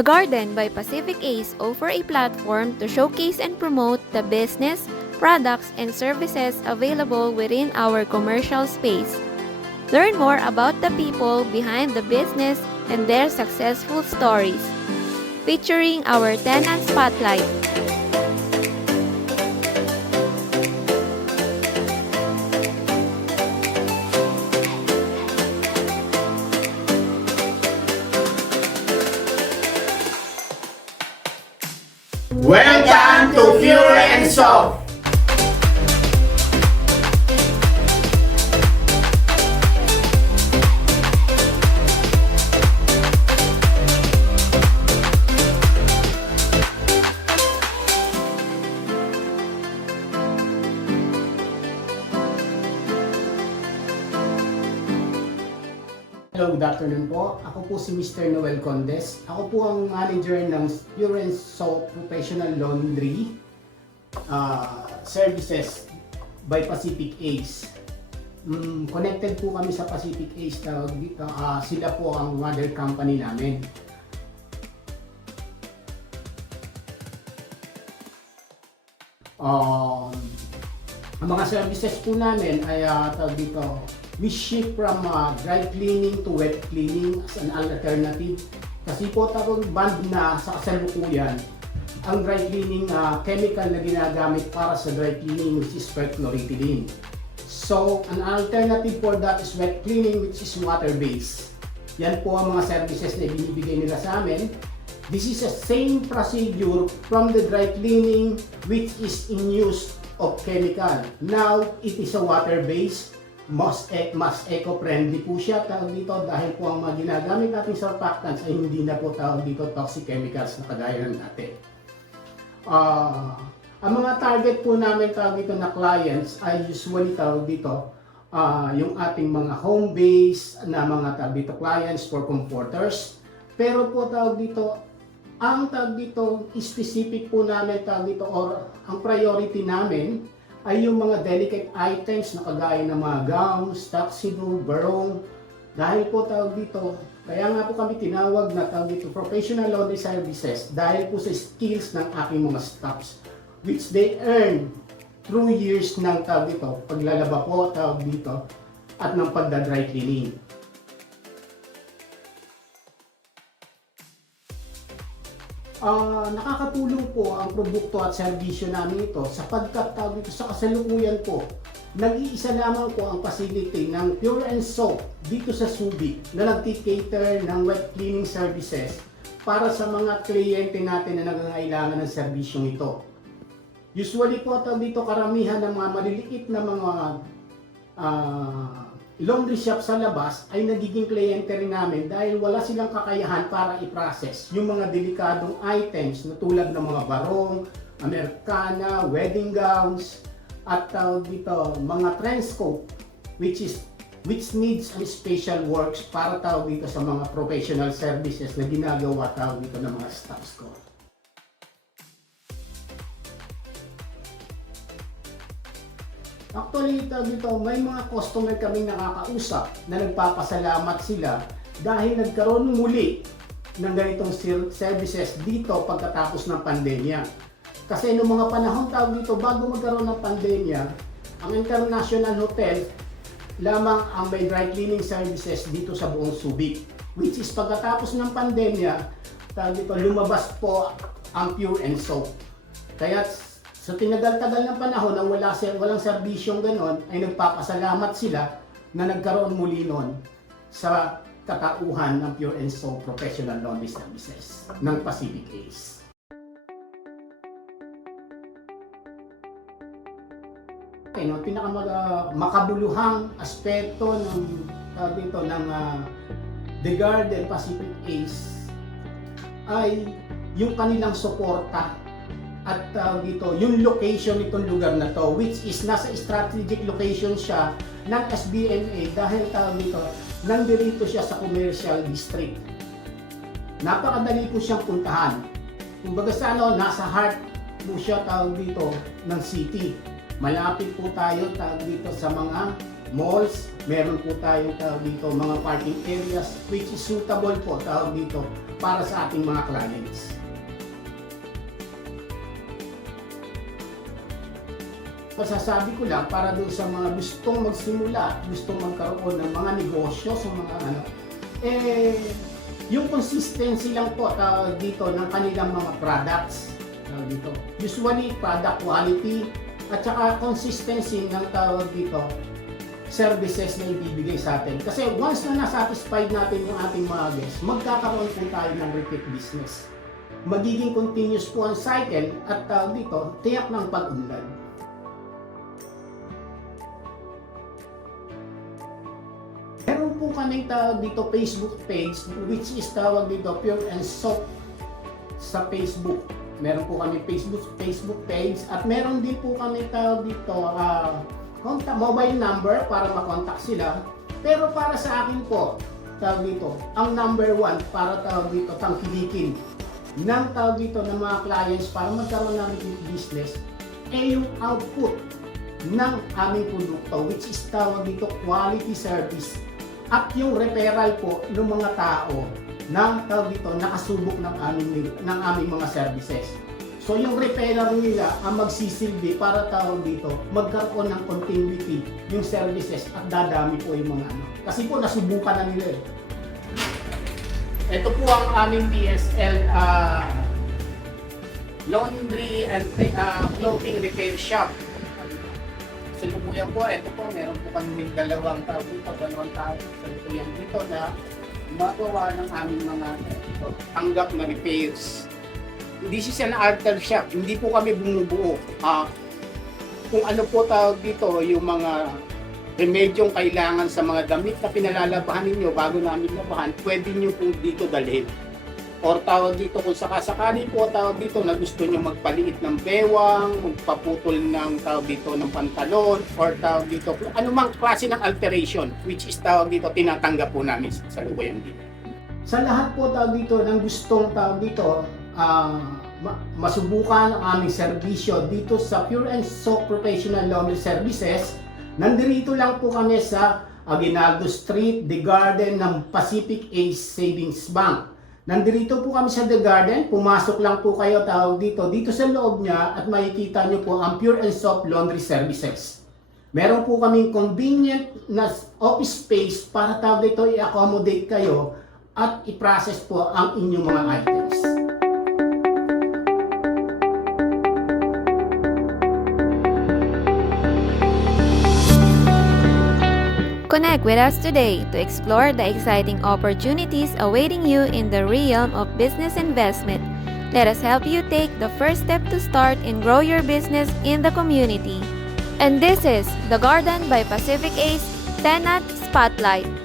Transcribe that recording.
The Garden by Pacific Ace offer a platform to showcase and promote the business, products, and services available within our commercial space. Learn more about the people behind the business and their successful stories. Featuring our tenant spotlight. Welcome to Pure and Soft! Hello, good afternoon po. Ako po si Mr. Noel Condes. Ako po ang manager ng Pure and Soft Professional Laundry Services by Pacific Ace. Connected po kami sa Pacific Ace. Sila po ang mother company namin. Ang mga services po namin ay we ship from dry cleaning to wet cleaning as an alternative. Kasi po band na sa kasalukuyan, ang dry cleaning chemical na ginagamit para sa dry cleaning which is perchloroethylene. So, an alternative for that is wet cleaning which is water-based. Yan po ang mga services na binibigay nila sa amin. This is the same procedure from the dry cleaning which is in use of chemical. Now, it is a water-based. Mas eco-friendly po siya dito dahil po ang mga ginagamit nating surfactants ay hindi na po dito toxic chemicals na kagaya ng dati. Ang mga target po namin dito na clients ay usually dito yung ating mga home-based na mga dito clients for comforters. Pero po dito ang dito specific po namin dito or ang priority namin ay yung mga delicate items na kagaya ng mga gowns, tuxedo, barong. Dahil po dito, kaya nga po kami tinawag na dito professional laundry services dahil po sa skills ng aking mga staffs which they earn through years ng dito, paglalaba po dito at ng pagda-dry cleaning. Nakakatulong po ang produkto at serbisyo namin ito sapagkat dito sa kasalukuyan po, nag-iisa lamang po ang facility ng Pure and Soft dito sa Subic na nag-cater ng wet cleaning services para sa mga kliyente natin na nangangailangan ng serbisyong ito. Usually po dito karamihan ng mga maliliit na mga laundry shop sa labas ay nagiging kliyente rin namin dahil wala silang kakayahan para i-process yung mga delikadong items na tulad ng mga barong, Americana, wedding gowns, at dito mga trench coat which needs a special works para dito sa mga professional services na ginagawa dito ng mga staffs ko. Actually, dito may mga customer kaming nakakausap na nagpapasalamat sila dahil nagkaroon muli ng ganitong services dito pagkatapos ng pandemya. Kasi noong mga panahon dito bago magkaroon ng pandemya, ang international hotel lamang ang may dry cleaning services dito sa buong Subic. Which is pagkatapos ng pandemya, dito lumabas po ang Pure and Soft. Kaya sa tinagal-tagal ng panahon nang walang serbisyong ganon ay nagpapasalamat sila na nagkaroon muli nun sa katauhan ng Pure and Soft Professional Laundry Services ng Pacific Ace. Okay, pinakamagabuluhang aspeto ng dito ng The Garden Pacific Ace ay yung kanilang suporta at dito yung location nitong lugar na to which is nasa strategic location siya ng SBNA dahil dito nandirito siya sa commercial district. Napakadali po siyang puntahan. Kumbaga sa nasa heart po siya dito ng city. Malapit po tayo dito sa mga malls, meron po tayo dito mga parking areas which is suitable po dito para sa ating mga clients. Masasabi ko lang para doon sa mga gustong magsimula, gustong magkaroon ng mga negosyo sa mga yung consistency lang po dito ng kanilang mga products dito. Usually product quality at saka consistency ng tawag dito services na ibibigay sa atin. Kasi once na na-satisfied natin yung ating mga guests, magkakaroon po tayo ng repeat business. Magiging continuous po ang cycle at tawag dito, tiyak ng pag-unlad. Meron po kaming tawag dito Facebook page which is tawag dito Pure and Soft sa Facebook. Meron po kami Facebook page at meron din po kami tawag dito mobile number para makontak sila. Pero para sa akin po, tawag dito, ang number one para tawag dito tangkilikin ng tawag dito ng mga clients para magkaroon ng business yung output ng aming produkto which is tawag dito quality service at yung referral po ng mga tao na tawag dito nakasubok ng aming mga services. So yung referral nila ang magsisilbi para tawag dito magkaroon ng continuity yung services at dadami po yung mga kasi po nasubukan na nila eh. Ito po ang aming PSL laundry and clothing repair shop. Salukuyan po, ito po, meron po kami dalawang tao salukuyan dito na magawa ng aming mga tanggap na repairs. This is an alter shop, hindi po kami bumubuo. Kung ano po tawag dito, yung mga remedyong kailangan sa mga damit na pinalalabahan ninyo bago namin labahan, pwede nyo po dito dalhin. Or tawag dito kung sakasakali po tawag dito na gusto nyo magpaliit ng bewang, magpaputol ng tawag dito ng pantalon, or tawag dito kung anumang klase ng alteration which is tawag dito tinatanggap po namin sa lubayan dito. Sa lahat po tawag dito ng gustong tawag dito masubukan ang aming serbisyo dito sa Pure and Soft Professional Laundry Services. Nandito lang po kami sa Aguinaldo Street, The Garden ng Pacific Ace Savings Bank. Nandito po kami sa The Garden, pumasok lang po kayo tawag dito sa loob niya at makikita niyo po ang Pure and Soft Laundry Services. Meron po kaming convenient na office space para tawag dito i-accommodate kayo at i-process po ang inyong mga items. Connect with us today to explore the exciting opportunities awaiting you in the realm of business investment. Let us help you take the first step to start and grow your business in the community. And this is The Garden by Pacific Ace Tenant Spotlight.